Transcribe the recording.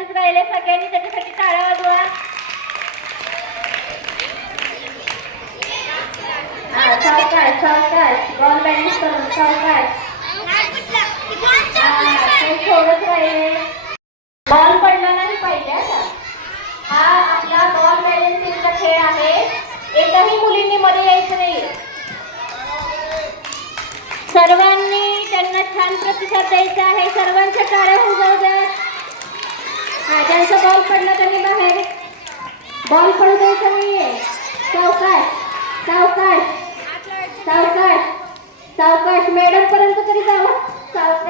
बाजूच राहिले सगळ्यांनी त्याच्यासाठी टाळ्या वाजवा. सावकाश सावकाश बॉल बॅलेन्स करून सावकाश. थोडंच राहिले. बॉल पडला नाही पाहिजे. आता हा आपला बॉल बॅलेन्सिंगचा खेळ आहे. एकही मुलींनी मध्ये यायचं नाही. सर्वांनी त्यांना छान प्रतिसाद द्यायचा आहे. सर्वांच्या टाळ्या उजवू द्या. हा ज्यांचा बॉल पडला त्यांनी बाहेर. बॉल पडू द्यायचा नाहीये. सावकाश सावकाश सावकाश सावकाश. मॅडम पर्यंत तरी जावं. सावकाश.